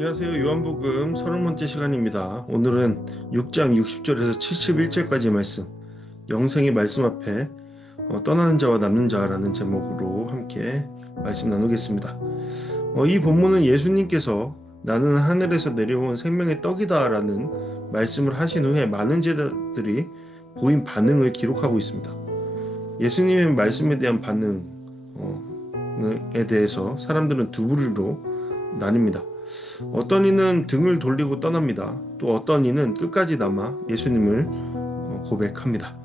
안녕하세요. 요한복음 30번째 시간입니다. 오늘은 6장 60절에서 71절까지 말씀, 영생의 말씀 앞에 떠나는 자와 남는 자라는 제목으로 함께 말씀 나누겠습니다. 이 본문은 예수님께서 나는 하늘에서 내려온 생명의 떡이다 라는 말씀을 하신 후에 많은 제자들이 보인 반응을 기록하고 있습니다. 예수님의 말씀에 대한 반응에 대해서 사람들은 두 부류로 나뉩니다. 어떤 이는 등을 돌리고 떠납니다. 또 어떤 이는 끝까지 남아 예수님을 고백합니다.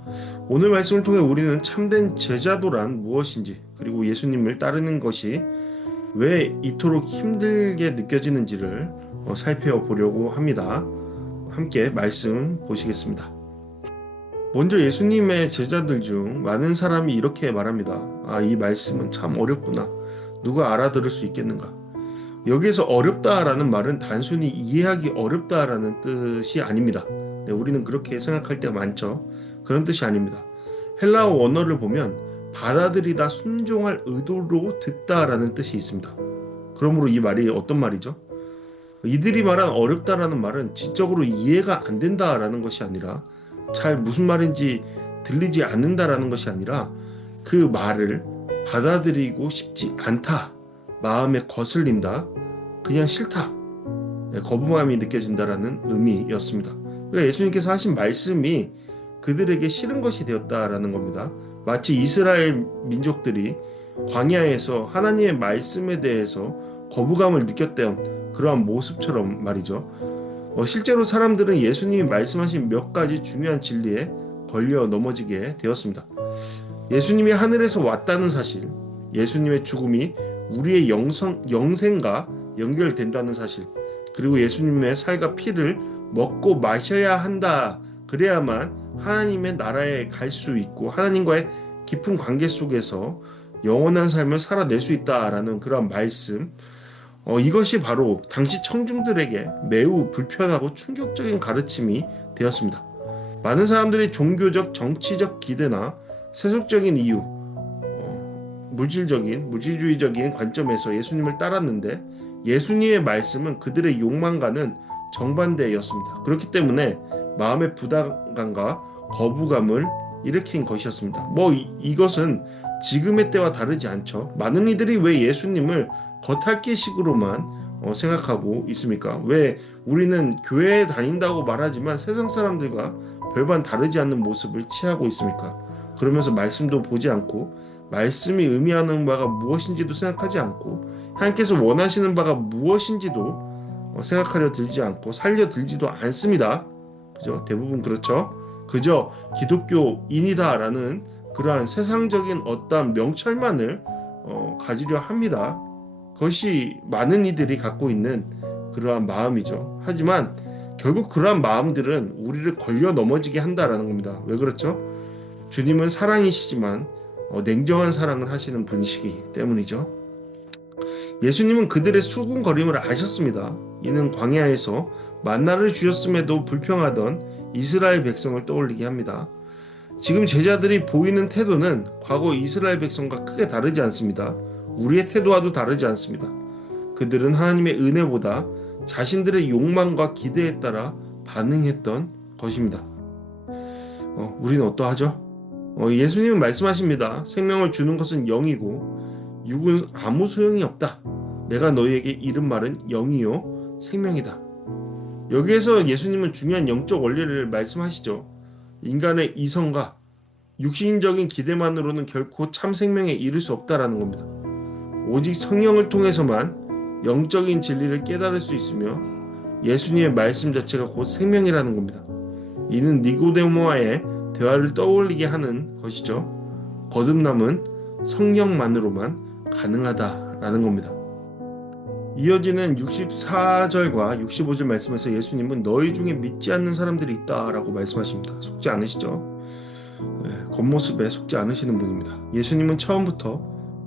오늘 말씀을 통해 우리는 참된 제자도란 무엇인지, 그리고 예수님을 따르는 것이 왜 이토록 힘들게 느껴지는지를 살펴보려고 합니다. 함께 말씀 보시겠습니다. 먼저 예수님의 제자들 중 많은 사람이 이렇게 말합니다. 이 말씀은 참 어렵구나. 누가 알아들을 수 있겠는가? 여기에서 어렵다라는 말은 단순히 이해하기 어렵다라는 뜻이 아닙니다. 네, 우리는 그렇게 생각할 때가 많죠. 그런 뜻이 아닙니다. 헬라어 원어를 보면 받아들이다, 순종할 의도로 듣다라는 뜻이 있습니다. 그러므로 이 말이 어떤 말이죠? 이들이 말한 어렵다라는 말은 지적으로 이해가 안 된다라는 것이 아니라 잘 무슨 말인지 들리지 않는다라는 것이 아니라 그 말을 받아들이고 싶지 않다. 마음에 거슬린다. 그냥 싫다. 거부감이 느껴진다라는 의미였습니다. 그러니까 예수님께서 하신 말씀이 그들에게 싫은 것이 되었다라는 겁니다. 마치 이스라엘 민족들이 광야에서 하나님의 말씀에 대해서 거부감을 느꼈던 그러한 모습처럼 말이죠. 실제로 사람들은 예수님이 말씀하신 몇 가지 중요한 진리에 걸려 넘어지게 되었습니다. 예수님이 하늘에서 왔다는 사실, 예수님의 죽음이 우리의 영생과 연결된다는 사실, 그리고 예수님의 살과 피를 먹고 마셔야 한다. 그래야만 하나님의 나라에 갈 수 있고 하나님과의 깊은 관계 속에서 영원한 삶을 살아낼 수 있다라는 그런 말씀, 이것이 바로 당시 청중들에게 매우 불편하고 충격적인 가르침이 되었습니다. 많은 사람들이 종교적, 정치적 기대나 세속적인 이유, 물질주의적인 관점에서 예수님을 따랐는데 예수님의 말씀은 그들의 욕망과는 정반대였습니다. 그렇기 때문에 마음의 부담감과 거부감을 일으킨 것이었습니다. 이것은 지금의 때와 다르지 않죠. 많은 이들이 왜 예수님을 겉핥기식으로만 생각하고 있습니까? 왜 우리는 교회에 다닌다고 말하지만 세상 사람들과 별반 다르지 않는 모습을 취하고 있습니까? 그러면서 말씀도 보지 않고 말씀이 의미하는 바가 무엇인지도 생각하지 않고 하나님께서 원하시는 바가 무엇인지도 생각하려 들지 않고 살려 들지도 않습니다. 그죠? 대부분 그렇죠. 그저 기독교인이다라는 그러한 세상적인 어떤 명철만을 가지려 합니다. 그것이 많은 이들이 갖고 있는 그러한 마음이죠. 하지만 결국 그러한 마음들은 우리를 걸려 넘어지게 한다라는 겁니다. 왜 그렇죠? 주님은 사랑이시지만 냉정한 사랑을 하시는 분이시기 때문이죠. 예수님은 그들의 수군거림을 아셨습니다. 이는 광야에서 만나를 주셨음에도 불평하던 이스라엘 백성을 떠올리게 합니다. 지금 제자들이 보이는 태도는 과거 이스라엘 백성과 크게 다르지 않습니다. 우리의 태도와도 다르지 않습니다. 그들은 하나님의 은혜보다 자신들의 욕망과 기대에 따라 반응했던 것입니다. 우리는 어떠하죠? 예수님은 말씀하십니다. 생명을 주는 것은 영이고 육은 아무 소용이 없다. 내가 너희에게 이른 말은 영이요 생명이다. 여기에서 예수님은 중요한 영적 원리를 말씀하시죠. 인간의 이성과 육신적인 기대만으로는 결코 참 생명에 이를 수 없다라는 겁니다. 오직 성령을 통해서만 영적인 진리를 깨달을 수 있으며 예수님의 말씀 자체가 곧 생명이라는 겁니다. 이는 니고데모와의 대화를 떠올리게 하는 것이죠. 거듭남은 성령만으로만 가능하다라는 겁니다. 이어지는 64절과 65절 말씀에서 예수님은 너희 중에 믿지 않는 사람들이 있다라고 말씀하십니다. 속지 않으시죠? 겉모습에 속지 않으시는 분입니다. 예수님은 처음부터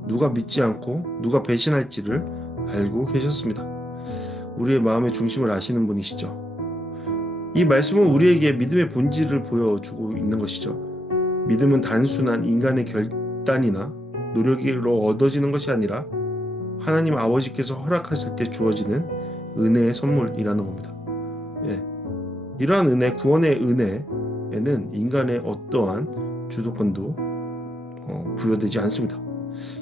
누가 믿지 않고 누가 배신할지를 알고 계셨습니다. 우리의 마음의 중심을 아시는 분이시죠. 이 말씀은 우리에게 믿음의 본질을 보여주고 있는 것이죠. 믿음은 단순한 인간의 결단이나 노력으로 얻어지는 것이 아니라 하나님 아버지께서 허락하실 때 주어지는 은혜의 선물이라는 겁니다. 예. 이러한 은혜, 구원의 은혜에는 인간의 어떠한 주도권도 부여되지 않습니다.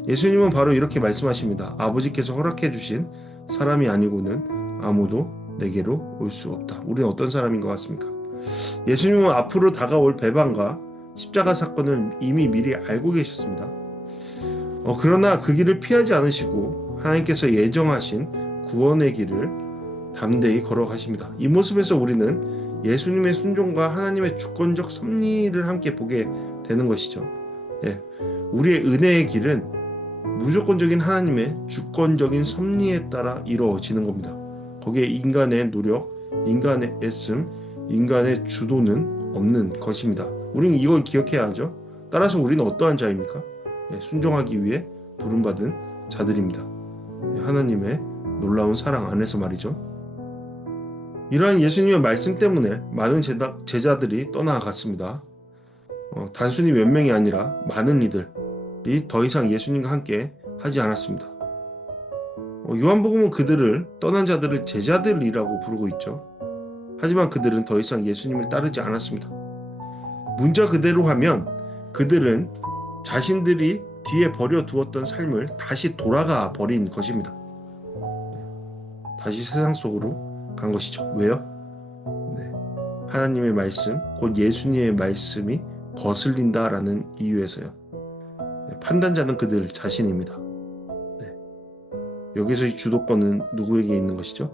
예수님은 바로 이렇게 말씀하십니다. 아버지께서 허락해 주신 사람이 아니고는 아무도 내게로 올 수 없다. 우리는 어떤 사람인 것 같습니까? 예수님은 앞으로 다가올 배반과 십자가 사건을 이미 미리 알고 계셨습니다. 그러나 그 길을 피하지 않으시고 하나님께서 예정하신 구원의 길을 담대히 걸어가십니다. 이 모습에서 우리는 예수님의 순종과 하나님의 주권적 섭리를 함께 보게 되는 것이죠. 예, 우리의 은혜의 길은 무조건적인 하나님의 주권적인 섭리에 따라 이루어지는 겁니다. 거기에 인간의 노력, 인간의 애씀, 인간의 주도는 없는 것입니다. 우리는 이걸 기억해야 하죠. 따라서 우리는 어떠한 자입니까? 순종하기 위해 부름받은 자들입니다. 하나님의 놀라운 사랑 안에서 말이죠. 이러한 예수님의 말씀 때문에 많은 제자들이 떠나갔습니다. 단순히 몇 명이 아니라 많은 이들이 더 이상 예수님과 함께 하지 않았습니다. 요한복음은 그들을, 떠난 자들을 제자들이라고 부르고 있죠. 하지만 그들은 더 이상 예수님을 따르지 않았습니다. 문자 그대로 하면 그들은 자신들이 뒤에 버려두었던 삶을 다시 돌아가 버린 것입니다. 다시 세상 속으로 간 것이죠. 왜요? 하나님의 말씀, 곧 예수님의 말씀이 거슬린다라는 이유에서요. 판단자는 그들 자신입니다. 여기서 이 주도권은 누구에게 있는 것이죠?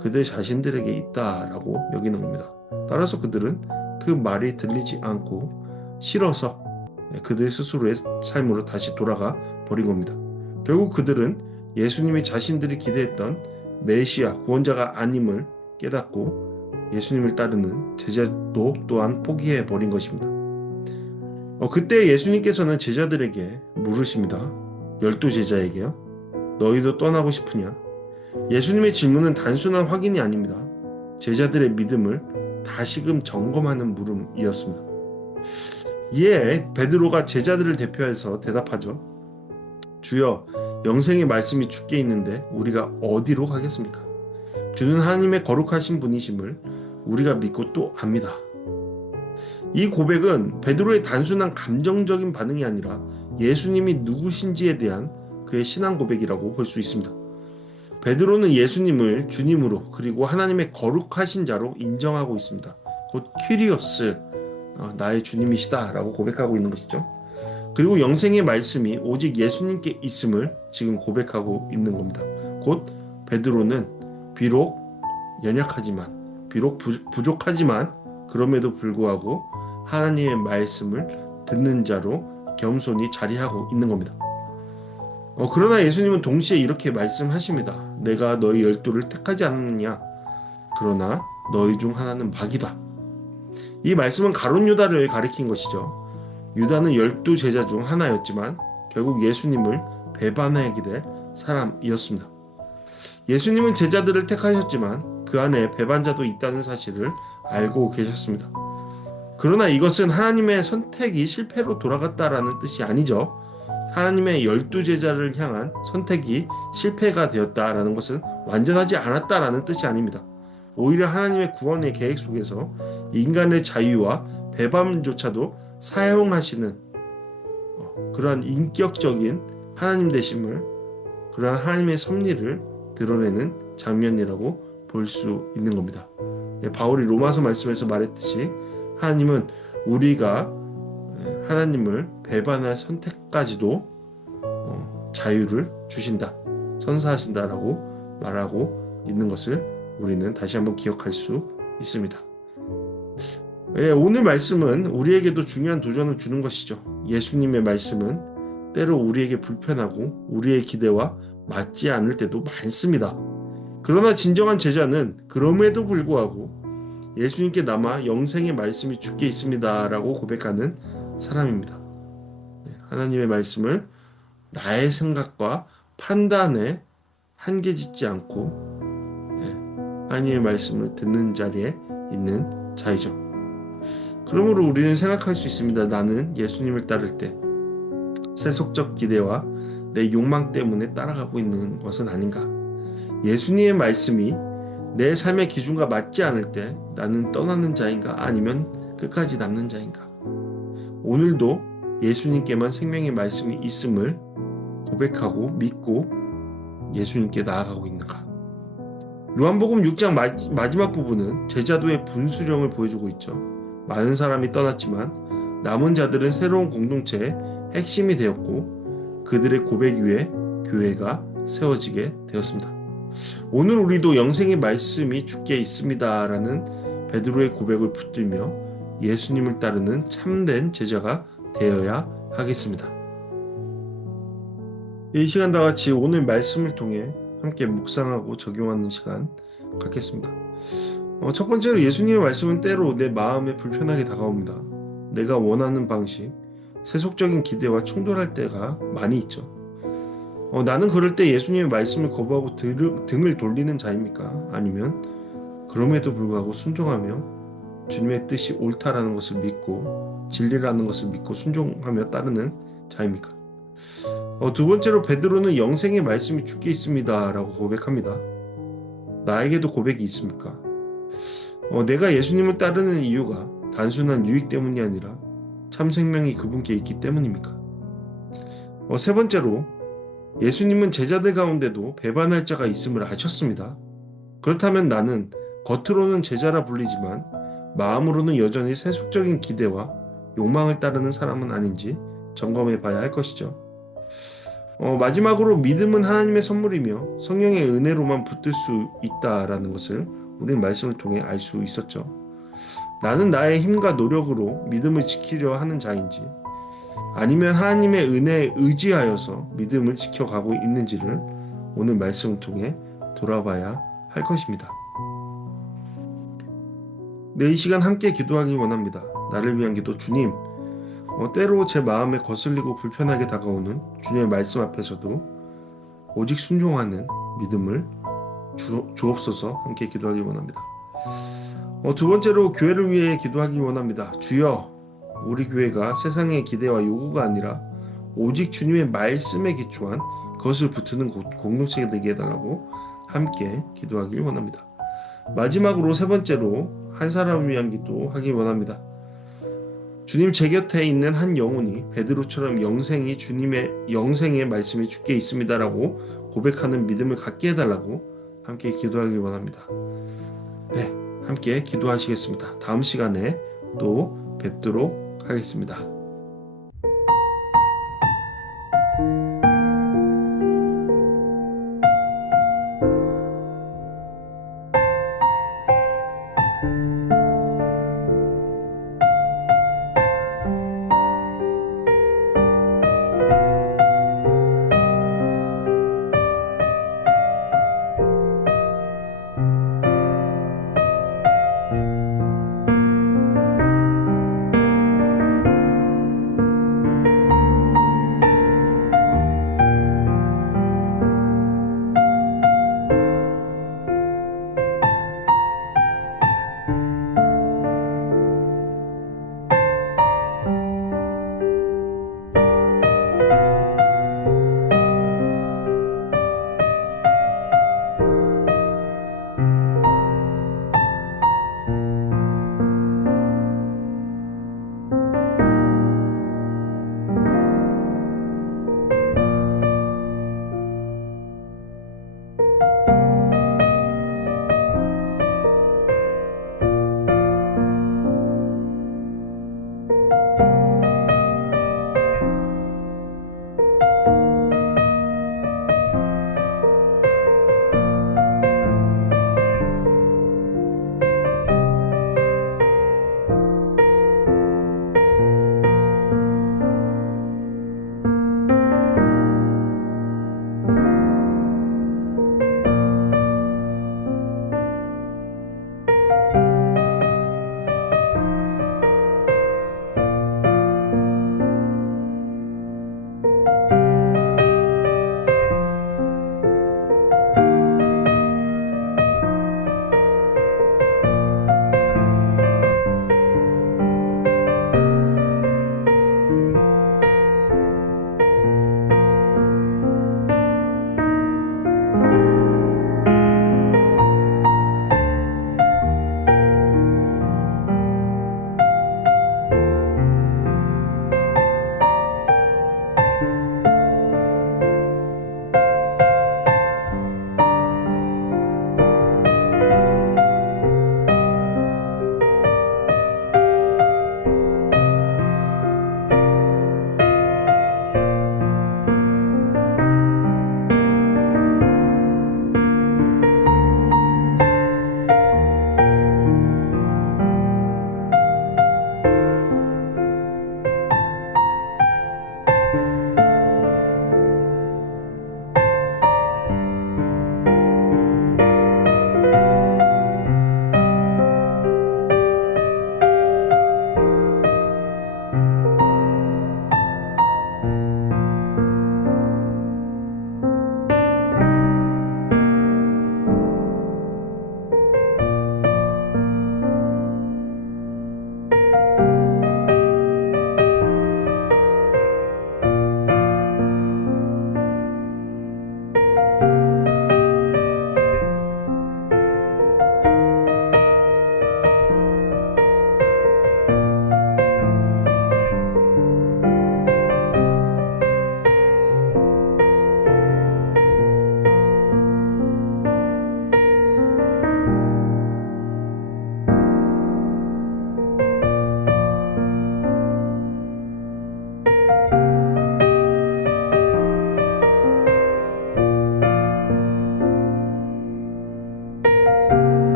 그들 자신들에게 있다라고 여기는 겁니다. 따라서 그들은 그 말이 들리지 않고 싫어서 그들 스스로의 삶으로 다시 돌아가 버린 겁니다. 결국 그들은 예수님이 자신들이 기대했던 메시아, 구원자가 아님을 깨닫고 예수님을 따르는 제자도 또한 포기해 버린 것입니다. 그때 예수님께서는 제자들에게 물으십니다. 12제자에게요. 너희도 떠나고 싶으냐? 예수님의 질문은 단순한 확인이 아닙니다. 제자들의 믿음을 다시금 점검하는 물음이었습니다. 이에 베드로가 제자들을 대표해서 대답하죠. 주여, 영생의 말씀이 주께 있는데 우리가 어디로 가겠습니까? 주는 하나님의 거룩하신 분이심을 우리가 믿고 또 압니다. 이 고백은 베드로의 단순한 감정적인 반응이 아니라 예수님이 누구신지에 대한 그의 신앙 고백이라고 볼 수 있습니다. 베드로는 예수님을 주님으로 그리고 하나님의 거룩하신 자로 인정하고 있습니다. 곧 퀴리오스, 나의 주님이시다 라고 고백하고 있는 것이죠. 그리고 영생의 말씀이 오직 예수님께 있음을 지금 고백하고 있는 겁니다. 곧 베드로는 비록 연약하지만, 비록 부족하지만 그럼에도 불구하고 하나님의 말씀을 듣는 자로 겸손히 자리하고 있는 겁니다. 그러나 예수님은 동시에 이렇게 말씀하십니다. 내가 너희 12를 택하지 않느냐? 그러나 너희 중 하나는 마귀다. 이 말씀은 가룟 유다를 가리킨 것이죠. 유다는 12제자 중 하나였지만 결국 예수님을 배반하게 될 사람이었습니다. 예수님은 제자들을 택하셨지만 그 안에 배반자도 있다는 사실을 알고 계셨습니다. 그러나 이것은 하나님의 선택이 실패로 돌아갔다라는 뜻이 아니죠. 하나님의 12제자를 향한 선택이 실패가 되었다라는 것은 완전하지 않았다라는 뜻이 아닙니다. 오히려 하나님의 구원의 계획 속에서 인간의 자유와 배반조차도 사용하시는 그러한 인격적인 하나님 되심을, 그러한 하나님의 섭리를 드러내는 장면이라고 볼 수 있는 겁니다. 바울이 로마서 말씀에서 말했듯이 하나님은 우리가 하나님을 배반할 선택까지도 자유를 주신다, 선사하신다라고 말하고 있는 것을 우리는 다시 한번 기억할 수 있습니다. 오늘 말씀은 우리에게도 중요한 도전을 주는 것이죠. 예수님의 말씀은 때로 우리에게 불편하고 우리의 기대와 맞지 않을 때도 많습니다. 그러나 진정한 제자는 그럼에도 불구하고 예수님께 남아 영생의 말씀이 주께 있습니다 라고 고백하는 사람입니다. 하나님의 말씀을 나의 생각과 판단에 한계 짓지 않고 하나님의 말씀을 듣는 자리에 있는 자이죠. 그러므로 우리는 생각할 수 있습니다. 나는 예수님을 따를 때 세속적 기대와 내 욕망 때문에 따라가고 있는 것은 아닌가? 예수님의 말씀이 내 삶의 기준과 맞지 않을 때 나는 떠나는 자인가 아니면 끝까지 남는 자인가? 오늘도 예수님께만 생명의 말씀이 있음을 고백하고 믿고 예수님께 나아가고 있는가? 요한복음 6장 마지막 부분은 제자도의 분수령을 보여주고 있죠. 많은 사람이 떠났지만 남은 자들은 새로운 공동체의 핵심이 되었고 그들의 고백 위에 교회가 세워지게 되었습니다. 오늘 우리도 영생의 말씀이 주께 있습니다라는 베드로의 고백을 붙들며 예수님을 따르는 참된 제자가 되어야 하겠습니다. 이 시간 다 같이 오늘 말씀을 통해 함께 묵상하고 적용하는 시간 갖겠습니다. 첫 번째로 예수님의 말씀은 때로 내 마음에 불편하게 다가옵니다. 내가 원하는 방식, 세속적인 기대와 충돌할 때가 많이 있죠. 나는 그럴 때 예수님의 말씀을 거부하고 등을 돌리는 자입니까? 아니면 그럼에도 불구하고 순종하며 주님의 뜻이 옳다라는 것을 믿고 진리라는 것을 믿고 순종하며 따르는 자입니까? 두 번째로 베드로는 영생의 말씀이 주께 있습니다 라고 고백합니다. 나에게도 고백이 있습니까? 내가 예수님을 따르는 이유가 단순한 유익 때문이 아니라 참 생명이 그분께 있기 때문입니까? 세 번째로 예수님은 제자들 가운데도 배반할 자가 있음을 아셨습니다. 그렇다면 나는 겉으로는 제자라 불리지만 마음으로는 여전히 세속적인 기대와 욕망을 따르는 사람은 아닌지 점검해 봐야 할 것이죠. 마지막으로 믿음은 하나님의 선물이며 성령의 은혜로만 붙들 수 있다라는 것을 우리는 말씀을 통해 알 수 있었죠. 나는 나의 힘과 노력으로 믿음을 지키려 하는 자인지 아니면 하나님의 은혜에 의지하여서 믿음을 지켜가고 있는지를 오늘 말씀을 통해 돌아봐야 할 것입니다. 이 시간 함께 기도하기 원합니다. 나를 위한 기도. 주님, 때로 제 마음에 거슬리고 불편하게 다가오는 주님의 말씀 앞에서도 오직 순종하는 믿음을 주옵소서. 함께 기도하기 원합니다. 두 번째로 교회를 위해 기도하기 원합니다. 주여, 우리 교회가 세상의 기대와 요구가 아니라 오직 주님의 말씀에 기초한 그것을 붙드는 공동체가 되게 해달라고 함께 기도하길 원합니다. 마지막으로 세 번째로 한 사람을 위한 기도하기 원합니다. 주님, 제 곁에 있는 한 영혼이 베드로처럼 영생의 말씀이 주께 있습니다라고 고백하는 믿음을 갖게 해달라고 함께 기도하기 원합니다. 네, 함께 기도하시겠습니다. 다음 시간에 또 뵙도록 하겠습니다.